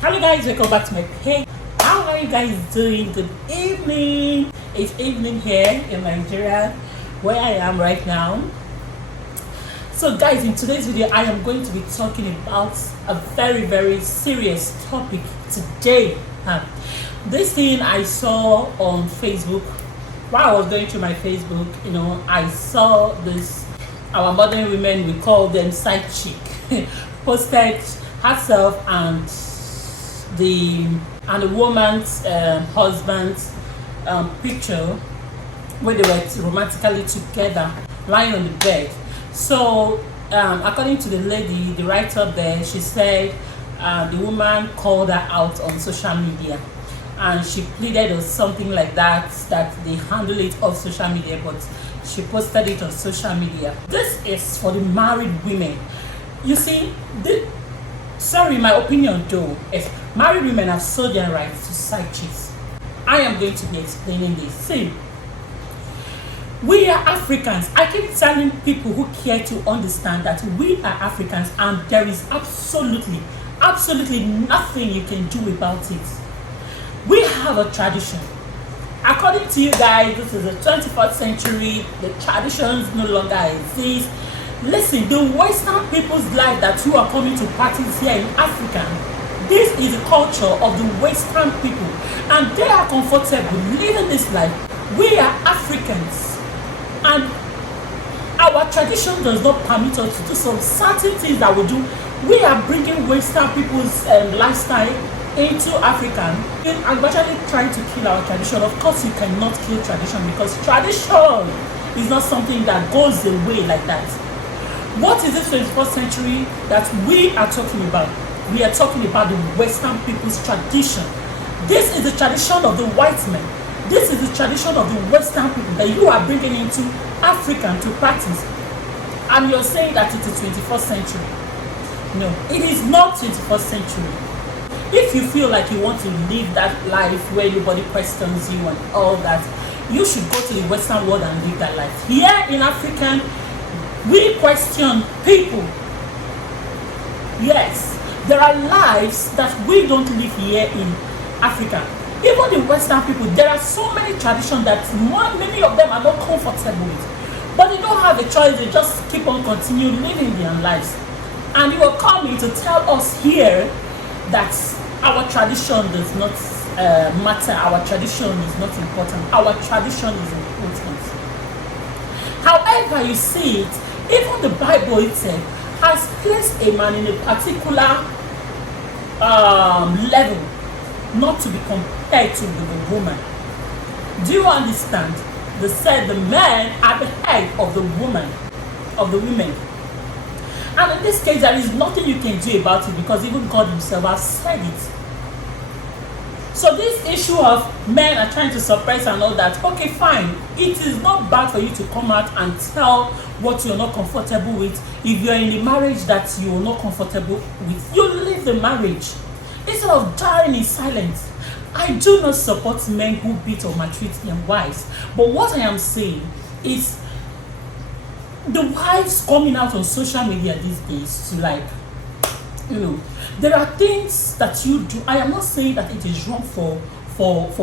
Hello guys, welcome back to my page. How are you guys doing? Good evening. It's evening here in Nigeria where I am right now. So guys, in today's video I am going to be talking about a very serious topic today. This thing I saw on Facebook while I was going through my Facebook. I saw this, our modern women, we call them side chick, posted herself and the woman's husband's picture where they were romantically together lying on the bed. So according to the lady, the writer there, she said the woman called her out on social media and she pleaded or something like that they handle it off social media, but she posted it on social media. This is for the married women. You see, sorry, my opinion though, if married women have sold their rights to side chicks, I am going to be explaining this. See, we are Africans. I keep telling people who care to understand that we are Africans and there is absolutely nothing you can do about it. We have a tradition. According to you guys, this is the 21st century. The traditions no longer exist. Listen, the Western people's life that you are coming to parties here in Africa, this is the culture of the Western people and they are comfortable living this life. We are Africans and our tradition does not permit us to do some certain things that we do. We are bringing Western people's lifestyle into Africa. I'm actually trying to kill our tradition. Of course you cannot kill tradition because tradition is not something that goes away like that. What is this 21st century that we are talking about? We are talking about the Western people's tradition. This is the tradition of the white men. This is the tradition of the Western people that you are bringing into Africa to practice. And you're saying that it is 21st century. No, it is not 21st century. If you feel like you want to live that life where nobody questions you and all that, you should go to the Western world and live that life. Here in Africa, we question people. Yes, there are lives that we don't live here in Africa. Even the Western people, there are so many traditions that many of them are not comfortable with. But they don't have a choice, they just keep on continuing living their lives. And you are coming to tell us here that our tradition does not matter, our tradition is not important. Our tradition is important. However you see it, even the Bible itself has placed a man in a particular level, not to be compared to the woman. Do you understand? They said the men are the head of the woman, of the women. And in this case, there is nothing you can do about it because even God himself has said it. So this issue of men are trying to suppress and all that, okay, fine. It is not bad for you to come out and tell what you're not comfortable with. If you're in a marriage that you're not comfortable with, you leave the marriage. Instead of dying in silence. I do not support men who beat or maltreat their wives. But what I am saying is the wives coming out on social media these days to there are things that you do. I am not saying that it is wrong for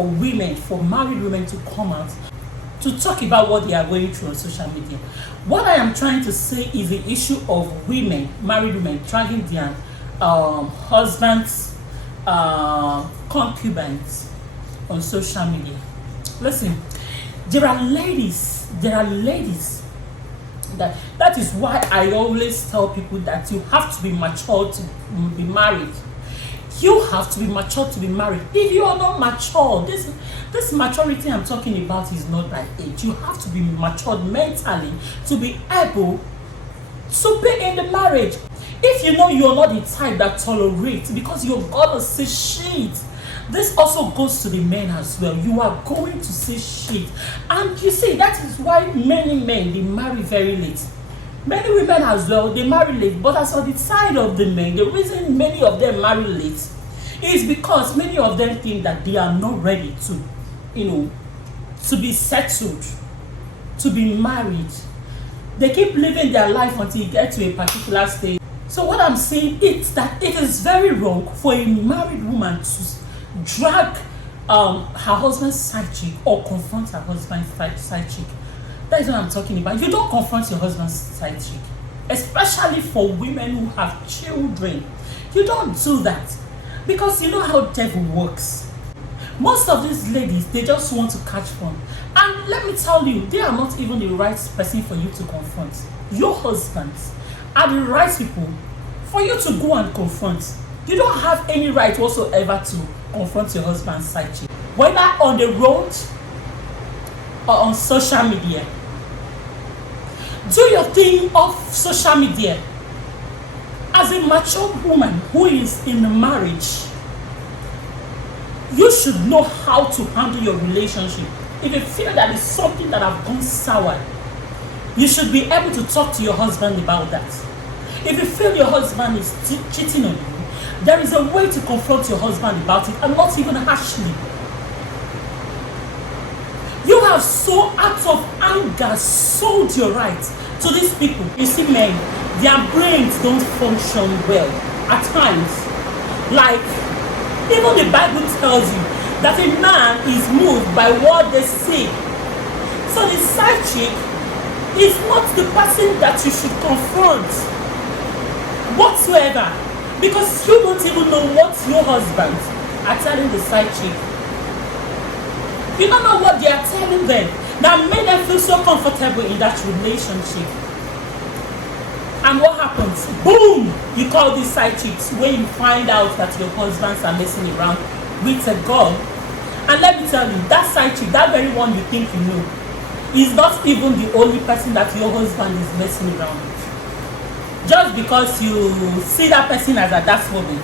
women, for married women to come out to talk about what they are going through on social media. What I am trying to say is the issue of women, married women, dragging their husbands, concubines on social media. Listen, there are ladies that is why I always tell people that you have to be mature to be married. You have to be mature to be married. If you are not mature, this maturity I'm talking about is not by age. You have to be matured mentally to be able to be in the marriage. If you know you're not the type that tolerates because you're gonna see shit, this also goes to the men as well. You are going to see shit. And you see, that is why many men, they marry very late. Many women as well, they marry late. But as on the side of the men, the reason many of them marry late is because many of them think that they are not ready to, to be settled, to be married. They keep living their life until you get to a particular stage. So what I'm saying is that it is very wrong for a married woman to drag her husband's side chick or confront her husband's side chick. That is what I'm talking about. You don't confront your husband's side chick, especially for women who have children. You don't do that because you know how devil works. Most of these ladies, they just want to catch fun. And let me tell you, they are not even the right person for you to confront. Your husbands are the right people for you to go and confront. You don't have any right whatsoever to confront your husband's side chick, whether on the road or on social media. Do your thing off social media. As a mature woman who is in a marriage, you should know how to handle your relationship. If you feel that it's something that has gone sour, you should be able to talk to your husband about that. If you feel your husband is cheating on you, there is a way to confront your husband about it, and not even harshly. You have so out of anger sold your right to these people. You see, men, their brains don't function well at times. Like, even the Bible tells you that a man is moved by what they see. So the side chick is not the person that you should confront whatsoever, because you don't even know what your husbands are telling the side chick. You don't know what they are telling them that made them feel so comfortable in that relationship. And what happens? Boom! You call these side chicks when you find out that your husbands are messing around with a girl. And let me tell you, that side chick, that very one you think you know, is not even the only person that your husband is messing around with. Just because you see that person as a that woman,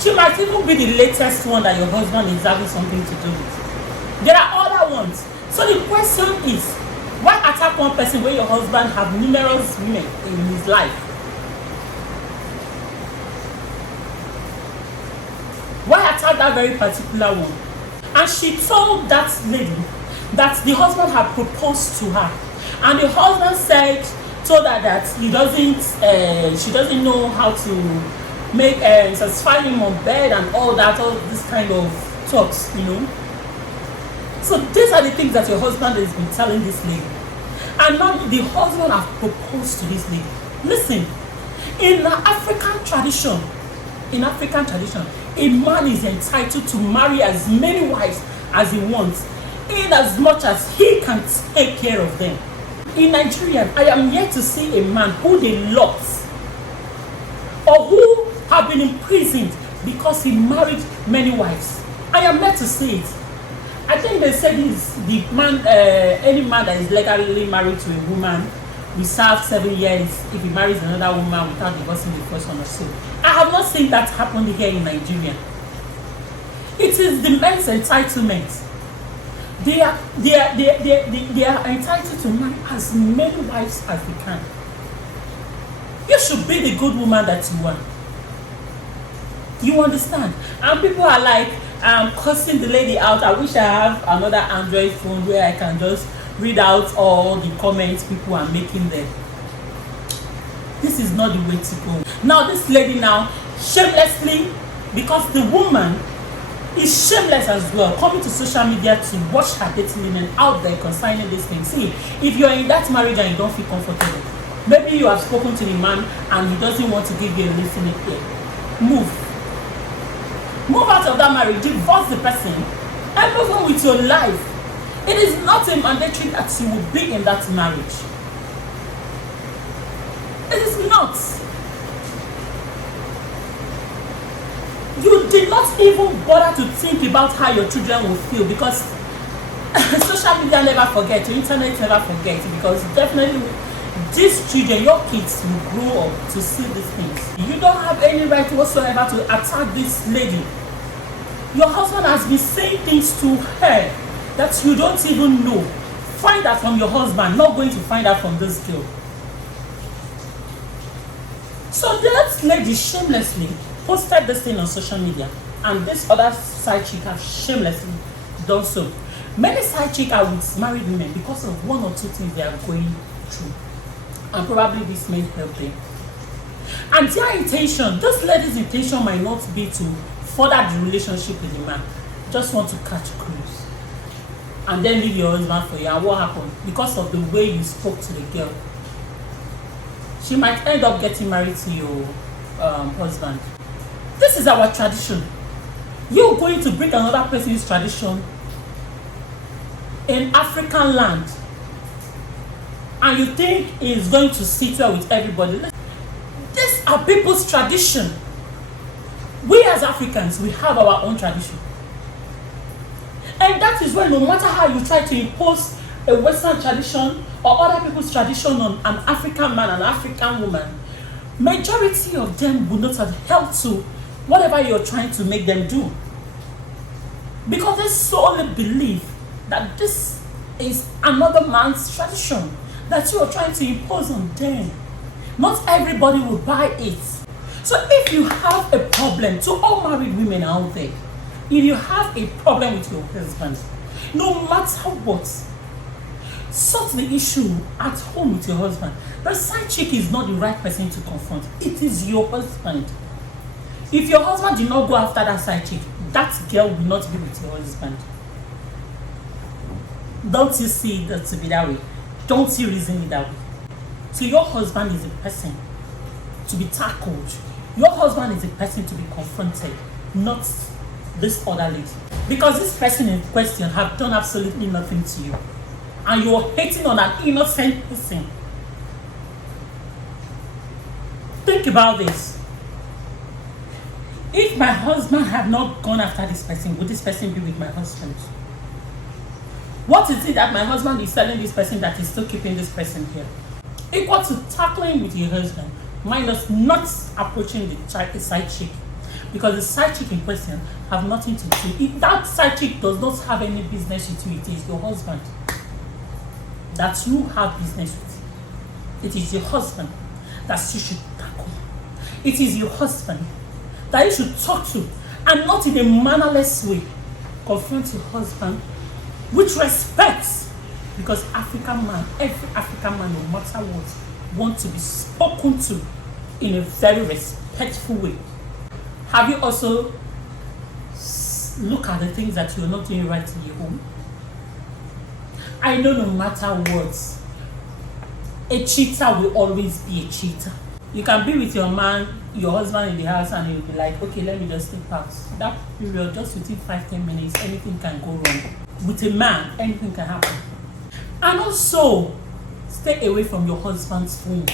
she might even be the latest one that your husband is having something to do with. There are other ones. So the question is, why attack one person when your husband have numerous women in his life? Why attack that very particular one? And she told that lady that the husband had proposed to her, and the husband told her that she doesn't know how to make satisfy him on bed and all this kind of talks, you know. So these are the things that your husband has been telling this lady, and now the husband has proposed to this lady. Listen, in African tradition, a man is entitled to marry as many wives as he wants, in as much as he can take care of them. In Nigeria, I am yet to see a man who they lost or who have been imprisoned because he married many wives. I am yet to see it. I think they said the man, any man that is legally married to a woman will serve 7 years if he marries another woman without divorcing the first one or so. I have not seen that happen here in Nigeria. It is the men's entitlement. They are entitled to marry as many wives as they can. You should be the good woman that you are. You understand? And people are like cursing the lady out. I wish I have another Android phone where I can just read out all the comments people are making there. This is not the way to go. Now this lady now shamelessly, because the woman is shameless as well, coming to social media to watch her dating women out there concerning this thing. See, if you're in that marriage and you don't feel comfortable, maybe you have spoken to the man and he doesn't want to give you a listening ear, move out of that marriage, divorce the person, and move on with your life. It is not a mandatory that you will be in that marriage. It is not. You did not even bother to think about how your children will feel, because social media never forget, your internet never forget, because definitely these children, your kids, will grow up to see these things. You don't have any right whatsoever to attack this lady. Your husband has been saying things to her that you don't even know. Find out from your husband, not going to find out from this girl. So that lady shamelessly posted this thing on social media, and this other side chick have shamelessly done so. Many side chicks are with married women because of one or two things they are going through, and probably this may help them. And their intention, this lady's intention might not be to further the relationship with the man. Just want to catch cruise. And then leave your husband for you. And what happened? Because of the way you spoke to the girl, she might end up getting married to your husband. This is our tradition. You're going to break another person's tradition in African land, and you think it's going to sit well with everybody. These are people's tradition. We as Africans, we have our own tradition. And that is why no matter how you try to impose a Western tradition or other people's tradition on an African man and an African woman, majority of them will not have held to whatever you're trying to make them do. Because they solely believe that this is another man's tradition that you are trying to impose on them. Not everybody will buy it. So if you have a problem, to all married women out there, if you have a problem with your husband, no matter what, sort the issue at home with your husband. The side chick is not the right person to confront. It is your husband. If your husband did not go after that side chick, that girl will not be with your husband. Don't you see that to be that way? Don't you reason it that way? So your husband is a person to be tackled. Your husband is a person to be confronted, not this other lady. Because this person in question have done absolutely nothing to you. And you are hating on an innocent person. Think about this. If my husband had not gone after this person, would this person be with my husband? What is it that my husband is telling this person that he's still keeping this person here? Equal to tackling with your husband, minus not approaching the side chick. Because the side chick in question have nothing to do. If that side chick does not have any business with you, it is your husband that you have business with. It is your husband that you should tackle. It is your husband that you should talk to, and not in a mannerless way. Confront your husband with respect, because African man, every African man, no matter what, wants to be spoken to in a very respectful way. Have you also looked at the things that you're not doing right in your home? I know no matter what, a cheater will always be a cheater. You can be with your man, your husband in the house, and you'll be like, okay, let me just step out. That period, just within 5-10 minutes, anything can go wrong. With a man, anything can happen. And also, stay away from your husband's phone.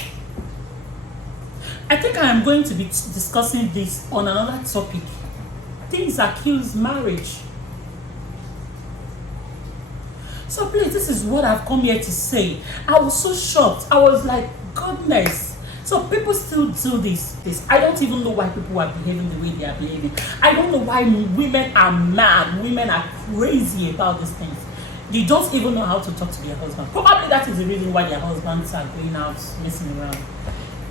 I think I am going to be discussing this on another topic. Things that kills marriage. So please, this is what I've come here to say. I was so shocked. I was like, goodness. So people still do this. I don't even know why people are behaving the way they are behaving. I don't know why women are mad. Women are crazy about these things. They don't even know how to talk to their husband. Probably that is the reason why their husbands are going out messing around.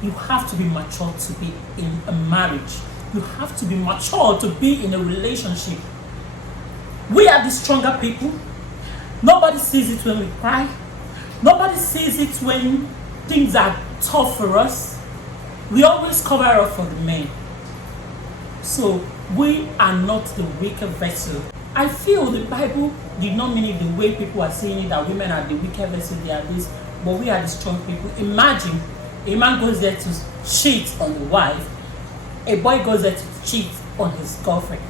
You have to be mature to be in a marriage. You have to be mature to be in a relationship. We are the stronger people. Nobody sees it when we cry. Nobody sees it when things are tough for us. We always cover up for the men. So we are not the weaker vessel. I feel the Bible did not mean it the way people are saying it, that women are the weaker vessel, they are this, but we are the strong people. Imagine a man goes there to cheat on the wife, a boy goes there to cheat on his girlfriend,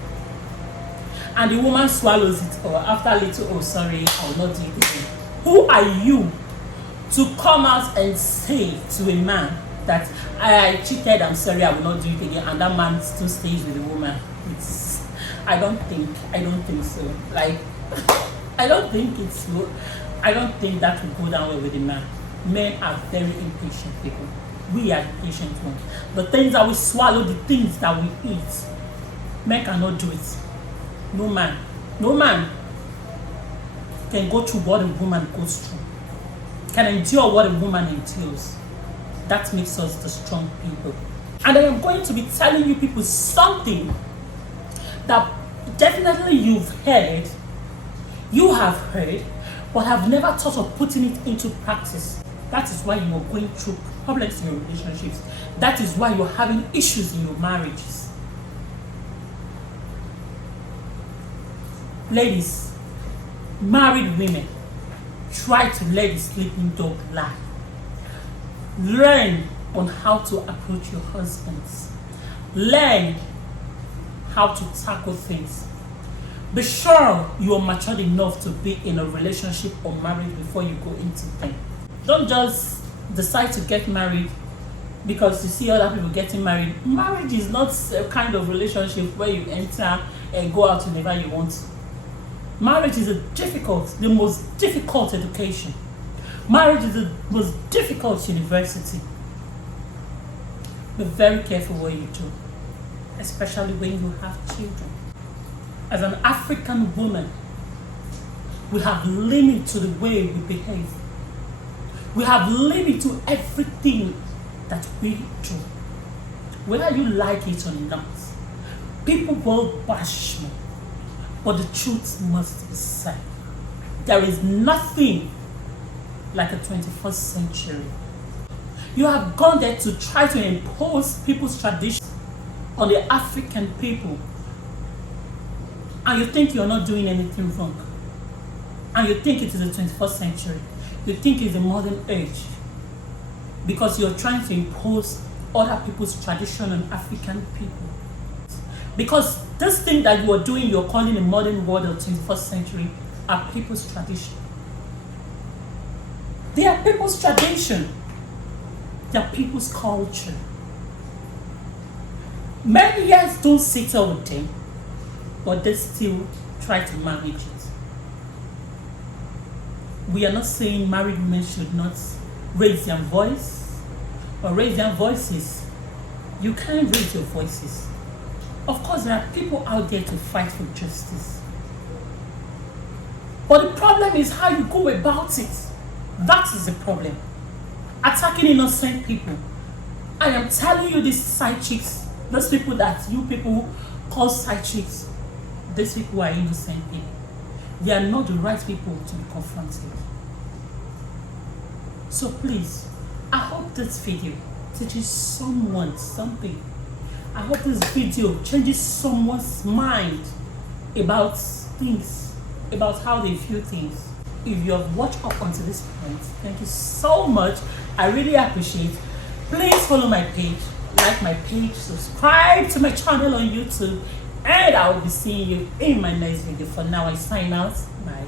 and the woman swallows it, or after a little, oh sorry, I will not do it again. Who are you to come out and say to a man that I cheated, I'm sorry, I will not do it again, and that man still stays with the woman? I don't think so. Like, I don't think that will go down well with the man. Men are very impatient people. We are the patient ones. The things that we swallow, the things that we eat, men cannot do it. No man can go through what a woman goes through, can endure what a woman endures. That makes us the strong people. And I am going to be telling you people something that definitely you have heard, but have never thought of putting it into practice. That is why you are going through problems in your relationships. That is why you're having issues in your marriages. Ladies, married women, try to let the sleeping dog lie. Learn on how to approach your husbands. Learn how to tackle things. Be sure you are matured enough to be in a relationship or marriage before you go into them. Don't just decide to get married because you see other people getting married. Marriage is not a kind of relationship where you enter and go out whenever you want to. Marriage is the most difficult education. Marriage is the most difficult university. Be very careful what you do, especially when you have children. As an African woman, we have limit to the way we behave. We have limit to everything that we do. Whether you like it or not, people will bash me, but the truth must be said. There is nothing like a 21st century. You have gone there to try to impose people's traditions on the African people, and you think you're not doing anything wrong, and you think it is the 21st century, you think it's the modern age, because you're trying to impose other people's tradition on African people. Because this thing that you are doing, you're calling the modern world of 21st century, are people's tradition. They are people's tradition. They are people's culture. Many years don't settle with them, but they still try to manage it. We are not saying married women should not raise their voice or raise their voices. You can't raise your voices. Of course, there are people out there to fight for justice. But the problem is how you go about it. That is the problem. Attacking innocent people. I am telling you, these side chicks, those people that you people call side chicks, these people are innocent people. They are not the right people to be confronted. So please, I hope this video teaches someone something. I hope this video changes someone's mind about things, about how they feel things. If you have watched up until this point, thank you so much. I really appreciate it. Please follow my page, like my page, subscribe to my channel on YouTube, and I will be seeing you in my next video. For now, I sign out. Bye.